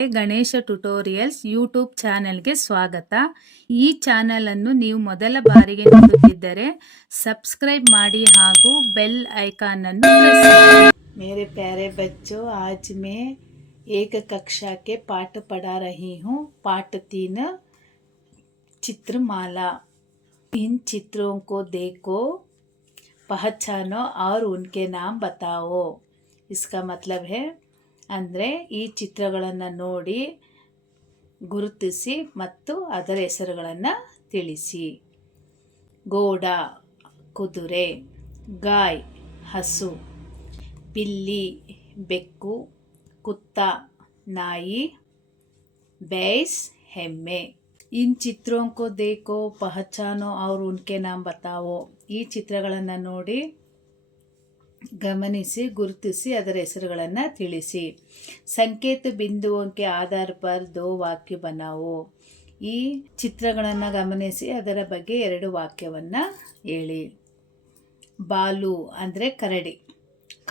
Ganesha tutorials YouTube ಚಾನೆಲ್ಗೆ ಸ್ವಾಗತ. ಈ ಚಾನೆಲ್ ಅನ್ನು ನೀವು ಮೊದಲ ಬಾರಿಗೆ ನೋಡುತ್ತಿದ್ದರೆ ಸಬ್ಸ್ಕ್ರೈಬ್ ಮಾಡಿ ಹಾಗೂ ಬೆಲ್ ಐಕಾನ್ ಅನ್ನು ಪ್ರೆಸ್ ಮಾಡಿ. मेरे प्यारे बच्चों, आज मैं एक कक्षा के पाठ पढ़ा रही हूँ. पाठ 3 चित्रमाला. इन चित्रों को देखो, पहचानो और उनके नाम बताओ. इसका मतलब है ಅಂದರೆ ಈ ಚಿತ್ರಗಳನ್ನು ನೋಡಿ ಗುರುತಿಸಿ ಮತ್ತು ಅದರ ಹೆಸರುಗಳನ್ನು ತಿಳಿಸಿ. ಗೋಡ ಕುದುರೆ, ಗಾಯ್ ಹಸು, बिल्ली ಬೆಕ್ಕು, कुत्ता नाई, भैंस ಎಮ್ಮೆ. इन चित्रों को देखो, पहचानो और उनके नाम बताओ. ಈ ಚಿತ್ರಗಳನ್ನು ನೋಡಿ ಗಮನಿಸಿ ಗುರುತಿಸಿ ಅದರ ಹೆಸರುಗಳನ್ನು ತಿಳಿಸಿ. ಸಂಕೇತ ಬಿಂದುओं के आधार पर 2 वाक्य बनाओ. ಈ ಚಿತ್ರಗಳನ್ನು ಗಮನಿಸಿ ಅದರ ಬಗ್ಗೆ 2 ವಾಕ್ಯವನ್ನು ಹೇಳಿ. ಬಾಲು ಅಂದರೆ ಕರಡಿ,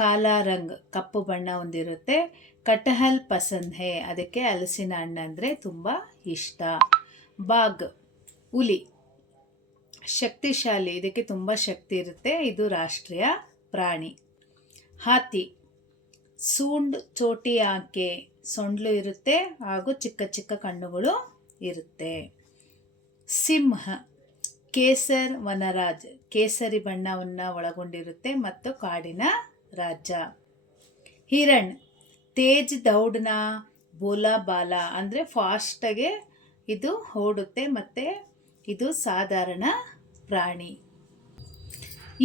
ಕಾಲಾ ರಂಗ್ ಕಪ್ಪು ಬಣ್ಣ ಹೊಂದಿರುತ್ತೆ. ಕಟಹಲ್ ಪಸಂದ್ ಹೇ, ಅದಕ್ಕೆ ಹಲಸಿನ ಹಣ್ಣು ಅಂದರೆ ತುಂಬ ಇಷ್ಟ. ಬಾಗ್ ಹುಲಿ, ಶಕ್ತಿಶಾಲಿ, ಇದಕ್ಕೆ ತುಂಬ ಶಕ್ತಿ ಇರುತ್ತೆ, ಇದು ರಾಷ್ಟ್ರೀಯ ಪ್ರಾಣಿ. ಹಾತಿ ಸೂಂಡ್ ಚೋಟಿ ಆಕೆ, ಸೊಂಡ್ಲು ಇರುತ್ತೆ ಹಾಗೂ ಚಿಕ್ಕ ಚಿಕ್ಕ ಕಣ್ಣುಗಳು ಇರುತ್ತೆ. ಸಿಂಹ ಕೇಸರ್ ವನರಾಜ್, ಕೇಸರಿ ಬಣ್ಣವನ್ನು ಒಳಗೊಂಡಿರುತ್ತೆ ಮತ್ತು ಕಾಡಿನ ರಾಜ. ಹಿರಣ್ ತೇಜ್ ದೌಡ್ನ ಬೋಲಾ ಬಾಲ, ಅಂದರೆ ಫಾಸ್ಟಾಗೆ ಇದು ಓಡುತ್ತೆ ಮತ್ತು ಇದು ಸಾಧಾರಣ ಪ್ರಾಣಿ.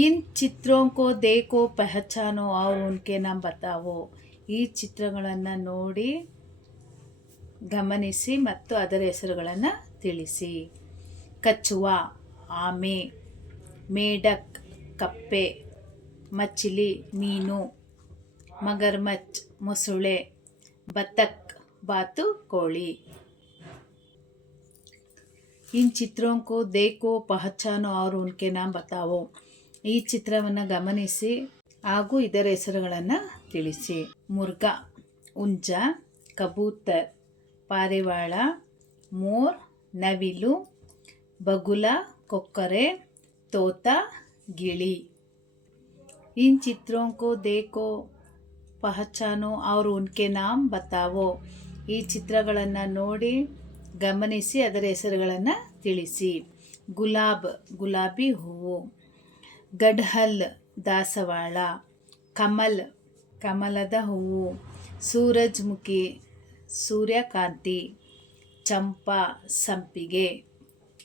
ಇನ್ ಚಿತ್ರೋं को देखो, पहचानो और उनके नाम बताओ. ಈ ಚಿತ್ರಗಳನ್ನು ನೋಡಿ ಗಮನಿಸಿ ಮತ್ತು ಅದರ ಹೆಸರುಗಳನ್ನು ತಿಳಿಸಿ. ಕಚುವಾ ಆಮೆ, ಮೇಢಕ್ ಕಪ್ಪೆ, ಮಚ್ಲಿ ಮೀನು, ಮಗರ್ಮಚ್ ಮೊಸಳೆ, ಬತಕ್ ಬಾತು ಕೋಳಿ. इन चित्रों को देखो, पहचानो और उनके नाम बताओ. ಈ ಚಿತ್ರವನ್ನು ಗಮನಿಸಿ ಹಾಗೂ ಇದರ ಹೆಸರುಗಳನ್ನು ತಿಳಿಸಿ. ಮುರ್ಗ ಹುಂಜ, ಕಬೂತರ್ ಪಾರಿವಾಳ, ಮೋರ್ ನವಿಲು, ಬಗುಲ ಕೊಕ್ಕರೆ, ತೋತ ಗಿಳಿ. इन चित्रों को देखो, पहचानो और उनके नाम बताओ. ಈ ಚಿತ್ರಗಳನ್ನು ನೋಡಿ ಗಮನಿಸಿ ಅದರ ಹೆಸರುಗಳನ್ನು ತಿಳಿಸಿ. ಗುಲಾಬ್ ಗುಲಾಬಿ ಹೂವು, ಗಡ್ಹಲ್ ದಾಸವಾಳ, ಕಮಲ್ ಕಮಲದ ಹೂವು, ಸೂರಜ್ಮುಖಿ ಸೂರ್ಯಕಾಂತಿ, ಚಂಪಾ ಸಂಪಿಗೆ.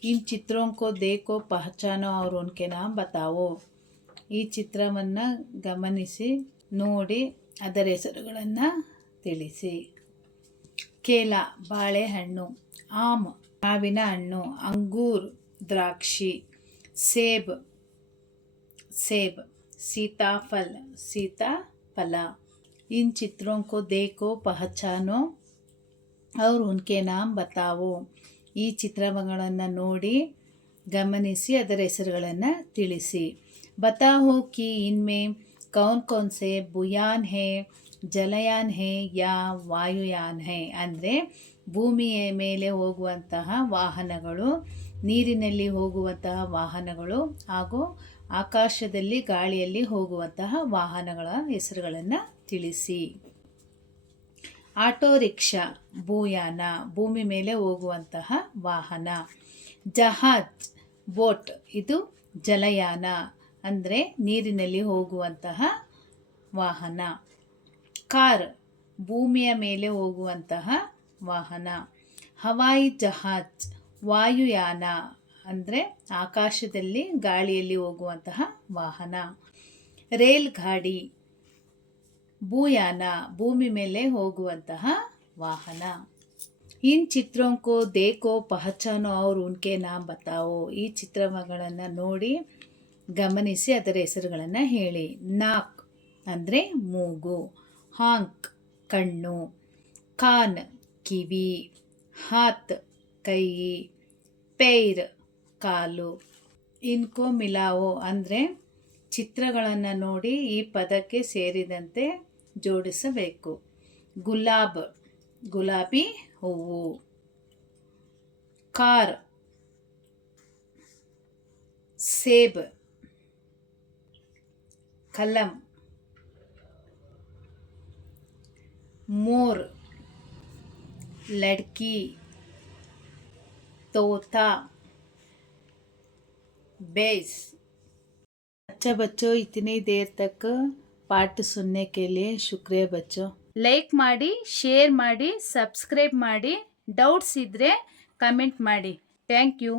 इन चित्रों को देखो, पहचानो और उनके नाम बताओ. ಈ ಚಿತ್ರವನ್ನು ಗಮನಿಸಿ ನೋಡಿ ಅದರ ಹೆಸರುಗಳನ್ನು ತಿಳಿಸಿ. ಕೇಲ ಬಾಳೆಹಣ್ಣು, ಆಮ್ ಮಾವಿನ ಹಣ್ಣು, ಅಂಗೂರ್ ದ್ರಾಕ್ಷಿ, ಸೇಬ್ ಸೇಬ್, सीताफल सीताफल. इन चित्रों को देखो, पहचानो और उनके नाम बताओ. ಈ ಚಿತ್ರಗಳನ್ನು ನೋಡಿ ಗಮನಿಸಿ ಅದರ ಹೆಸರುಗಳನ್ನು ತಿಳಿಸಿ. बताओ कि इनमें कौन कौन से बुयान है, ಜಲಯಾನ್ ಹೇ ಯಾ ವಾಯುಯಾನ್ ಹೇ, ಅಂದರೆ ಭೂಮಿಯ ಮೇಲೆ ಹೋಗುವಂತಹ ವಾಹನಗಳು, ನೀರಿನಲ್ಲಿ ಹೋಗುವಂತಹ ವಾಹನಗಳು ಹಾಗೂ ಆಕಾಶದಲ್ಲಿ ಗಾಳಿಯಲ್ಲಿ ಹೋಗುವಂತಹ ವಾಹನಗಳ ಹೆಸರುಗಳನ್ನು ತಿಳಿಸಿ. ಆಟೋ ರಿಕ್ಷಾ ಭೂಯಾನ, ಭೂಮಿ ಮೇಲೆ ಹೋಗುವಂತಹ ವಾಹನ. ಜಹಾಜ್ ಬೋಟ್, ಇದು ಜಲಯಾನ ಅಂದರೆ ನೀರಿನಲ್ಲಿ ಹೋಗುವಂತಹ ವಾಹನ. ಕಾರ್ ಭೂಮಿಯ ಮೇಲೆ ಹೋಗುವಂತಹ ವಾಹನ. ಹವಾಯಿ ಜಹಾಜ್ ವಾಯುಯಾನ ಅಂದರೆ ಆಕಾಶದಲ್ಲಿ ಗಾಳಿಯಲ್ಲಿ ಹೋಗುವಂತಹ ವಾಹನ. ರೇಲ್ ಗಾಡಿ ಭೂಯಾನ, ಭೂಮಿ ಮೇಲೆ ಹೋಗುವಂತಹ ವಾಹನ. ಇನ್ ಚಿತ್ರೋं को देखो, पहचानो और उनके नाम बताओ. ಈ ಚಿತ್ರಗಳನ್ನು ನೋಡಿ ಗಮನಿಸಿ ಅದರ ಹೆಸರುಗಳನ್ನು ಹೇಳಿ. ನಾಕ್ ಅಂದರೆ ಮೂಗು, ಹಾಂಕ್ ಕಣ್ಣು, ಕಾನ್ ಕಿವಿ, ಹಾತ್ ಕೈ, ಪೈರ್ ಕಾಲು. ಇನ್ಕೋ ಮಿಲಾವೋ ಅಂದರೆ ಚಿತ್ರಗಳನ್ನು ನೋಡಿ ಈ ಪದಕ್ಕೆ ಸೇರಿದಂತೆ ಜೋಡಿಸಬೇಕು. ಗುಲಾಬ್ ಗುಲಾಬಿ ಹೂವು. ಕಾರ್ ಸೇಬ್. ಕಲಂ मोर, लड़की, तोता, बेस. अच्छा बच्चों, इतनी देर तक पाठ सुनने के लिए शुक्रिया बच्चों. ಲೈಕ್ ಮಾಡಿ, ಶೇರ್ ಮಾಡಿ, ಸಬ್ಸ್ಕ್ರೈಬ್ ಮಾಡಿ. ಡೌಟ್ಸ್ ಇದ್ದರೆ ಕಮೆಂಟ್ ಮಾಡಿ. Thank you.